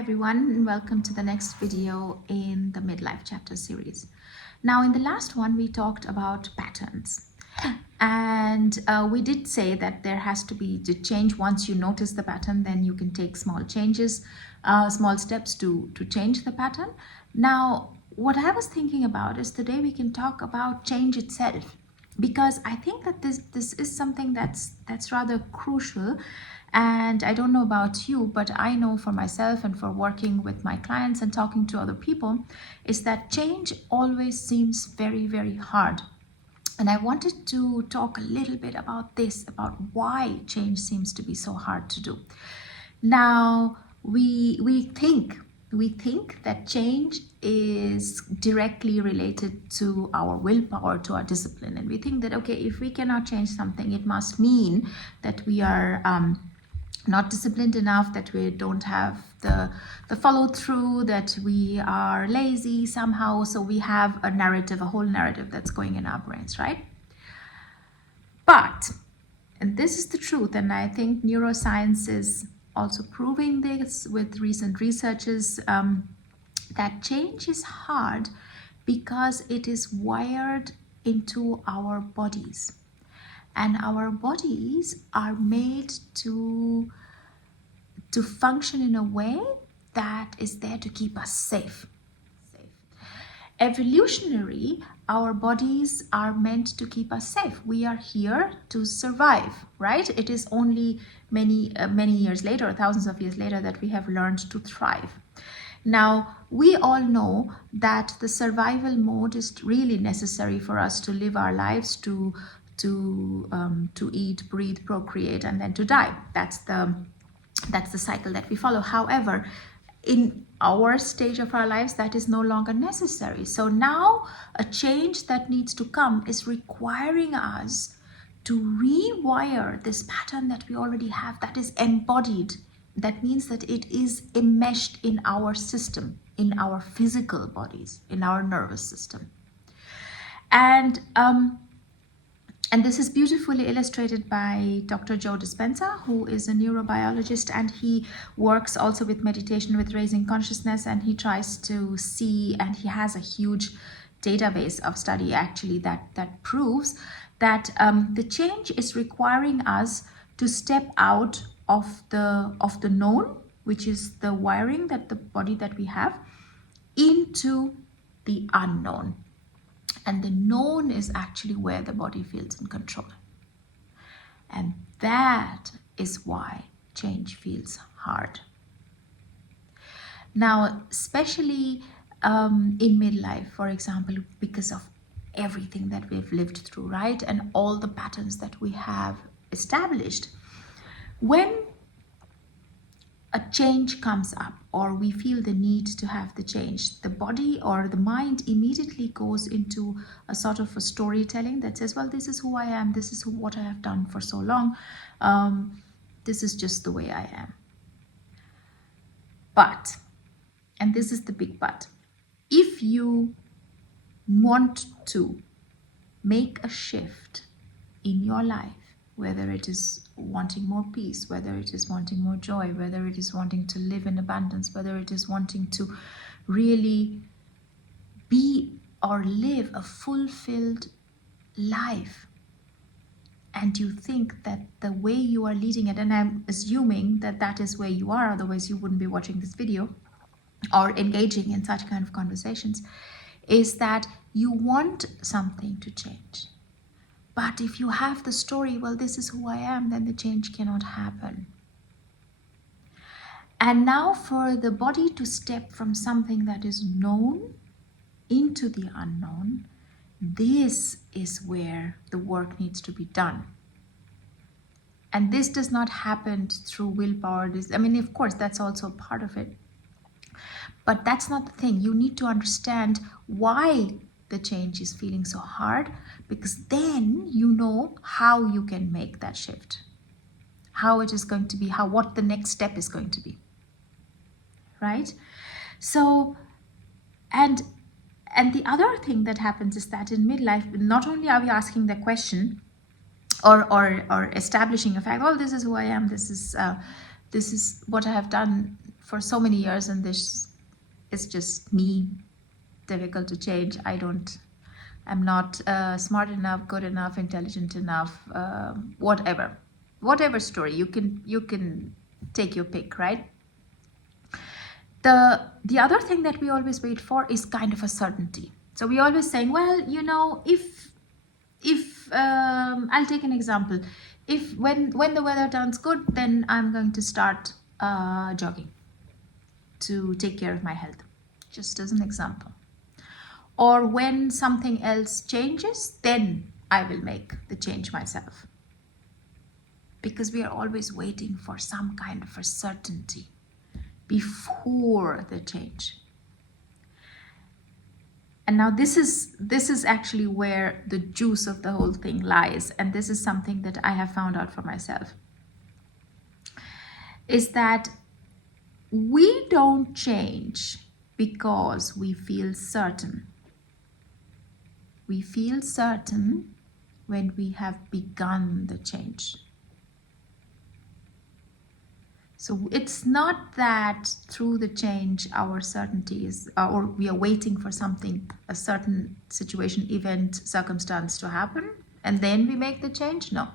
everyone, and welcome to the next video in the Midlife Chapters series. Now, in the last one, we talked about patterns. And we did say that there has to be the change. Once you notice the pattern, then you can take small changes, small steps to change the pattern. Now, what I was thinking about is today we can talk about change itself, because I think that this is something that's rather crucial. And I don't know about you, but I know for myself and for working with my clients and talking to other people, is that change always seems very, very hard. And I wanted to talk a little bit about this, about why change seems to be so hard to do. Now, we think that change is directly related to our willpower, to our discipline. And we think that, okay, if we cannot change something, it must mean that we are not disciplined enough, that we don't have the follow through, that we are lazy somehow. So we have a narrative, a whole narrative that's going in our brains, right? But, and this is the truth, and I think neuroscience is also proving this with recent researches, that change is hard because it is wired into our bodies. And our bodies are made to function in a way that is there to keep us safe. Evolutionary, our bodies are meant to keep us safe. We are here to survive, right? It is only many years later, thousands of years later, that we have learned to thrive. Now, we all know that the survival mode is really necessary for us to live our lives, to eat, breathe, procreate, and then to die. That's the cycle that we follow. However, in our stage of our lives, that is no longer necessary. So now a change that needs to come is requiring us to rewire this pattern that we already have, that is embodied. That means that it is enmeshed in our system, in our physical bodies, in our nervous system. And this is beautifully illustrated by Dr. Joe Dispenza, who is a neurobiologist, and he works also with meditation, with raising consciousness, and he tries to see, and he has a huge database of study actually that proves that the change is requiring us to step out of the known, which is the wiring that the body that we have, into the unknown. And the known is actually where the body feels in control. And that is why change feels hard. Now, especially in midlife, for example, because of everything that we've lived through, right? And all the patterns that we have established. When a change comes up, or we feel the need to have the change, the body or the mind immediately goes into a sort of a storytelling that says, well, this is who I am, this is what I have done for so long, this is just the way I am. But, and this is the big but, if you want to make a shift in your life, whether it is wanting more peace, whether it is wanting more joy, whether it is wanting to live in abundance, whether it is wanting to really be or live a fulfilled life, and you think that the way you are leading it, and I'm assuming that that is where you are, otherwise you wouldn't be watching this video or engaging in such kind of conversations, is that you want something to change. But if you have the story, well, this is who I am, then the change cannot happen. And now for the body to step from something that is known into the unknown, this is where the work needs to be done. And this does not happen through willpower. I mean, of course, that's also part of it. But that's not the thing. You need to understand why the change is feeling so hard, because then you know how you can make that shift, how it is going to be, what the next step is going to be, right? So, and the other thing that happens is that in midlife, not only are we asking the question or establishing a fact, oh, this is who I am, this is what I have done for so many years, and this is just me, difficult to change. I'm not smart enough, good enough, intelligent enough, whatever story. You can take your pick, right? The other thing that we always wait for is kind of a certainty. So we always saying, well, you know, if I'll take an example. If when the weather turns good, then I'm going to start jogging to take care of my health, just as an example. Or when something else changes, then I will make the change myself. Because we are always waiting for some kind of a certainty before the change. And now this is actually where the juice of the whole thing lies. And this is something that I have found out for myself. Is that we don't change because we feel certain. We feel certain when we have begun the change. So it's not that through the change our certainty is, or we are waiting for something, a certain situation, event, circumstance to happen, and then we make the change. No,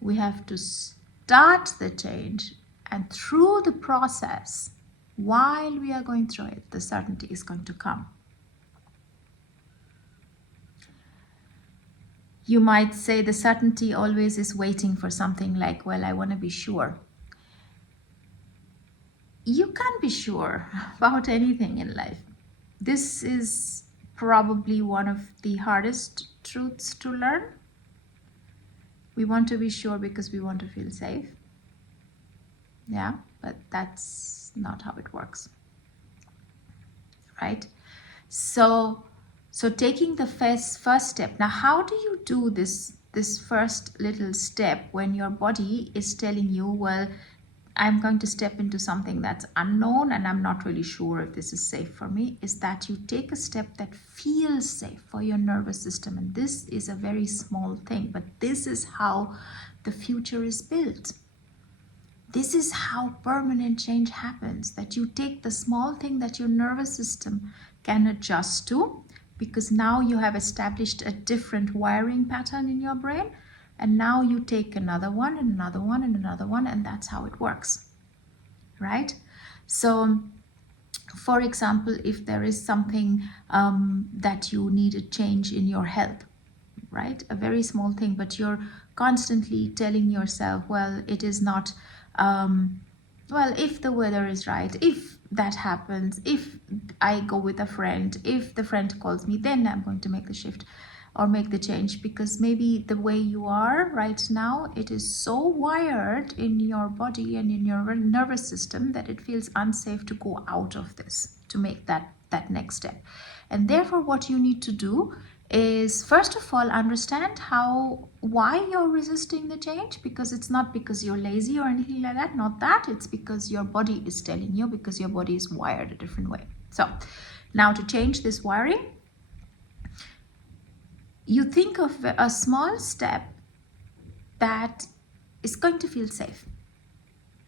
we have to start the change, and through the process, while we are going through it, the certainty is going to come. You might say the certainty always is waiting for something like, well, I want to be sure. You can't be sure about anything in life. This is probably one of the hardest truths to learn. We want to be sure because we want to feel safe. Yeah, but that's not how it works. Right? So taking the first step. Now, how do you do this first little step when your body is telling you, well, I'm going to step into something that's unknown and I'm not really sure if this is safe for me? Is that you take a step that feels safe for your nervous system. And this is a very small thing, but this is how the future is built. This is how permanent change happens, that you take the small thing that your nervous system can adjust to, because now you have established a different wiring pattern in your brain, and now you take another one and another one and another one, and that's how it works, right? So, for example, if there is something that you need a change in your health, right? A very small thing, but you're constantly telling yourself, well, it is not, well, if the weather is right, if that happens, if I go with a friend, if the friend calls me, then I'm going to make the shift or make the change, because maybe the way you are right now, it is so wired in your body and in your nervous system that it feels unsafe to go out of this, to make that next step. And therefore, what you need to do is, first of all, understand why you're resisting the change, because it's not because you're lazy or anything like that, not that, it's because your body is telling you, because your body is wired a different way. So now to change this wiring, you think of a small step that is going to feel safe,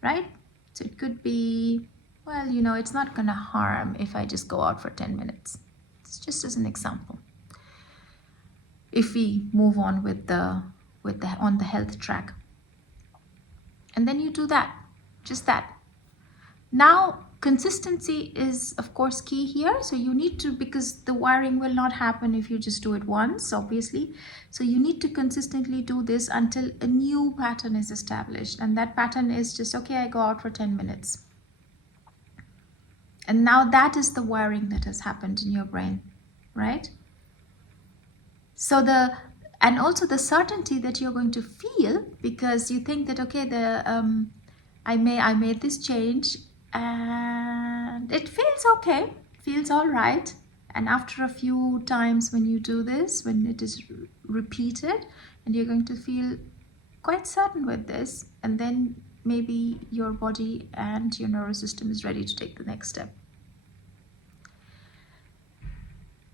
right? So it could be, well, you know, it's not going to harm if I just go out for 10 minutes. It's just as an example. If we move on on the health track, and then you do that, just that. Now, consistency is, of course, key here. So you need to, because the wiring will not happen if you just do it once, obviously. So you need to consistently do this until a new pattern is established. And that pattern is just, okay, I go out for 10 minutes. And now that is the wiring that has happened in your brain, right? So and also the certainty that you're going to feel, because you think that, okay, I made this change and it feels okay, it feels all right. And after a few times when you do this, when it is repeated, and you're going to feel quite certain with this, and then maybe your body and your nervous system is ready to take the next step.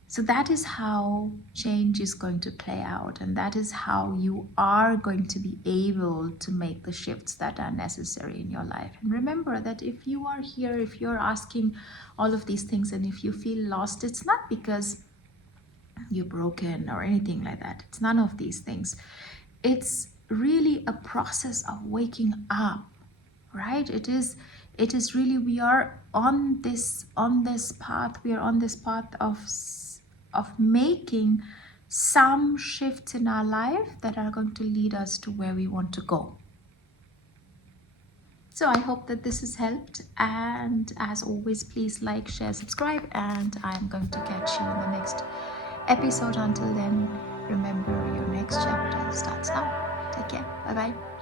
So that is how change is going to play out, and that is how you are going to be able to make the shifts that are necessary in your life. And remember that if you are here, if you're asking all of these things, and if you feel lost, it's not because you're broken or anything like that. It's none of these things. It's really a process of waking up, right? It is really, we are on this path. We are on this path of making some shifts in our life that are going to lead us to where we want to go. So I hope that this has helped, and as always, please like, share, subscribe, and I'm going to catch you in the next episode. Until then, remember, your next chapter starts now. Take care. Bye bye.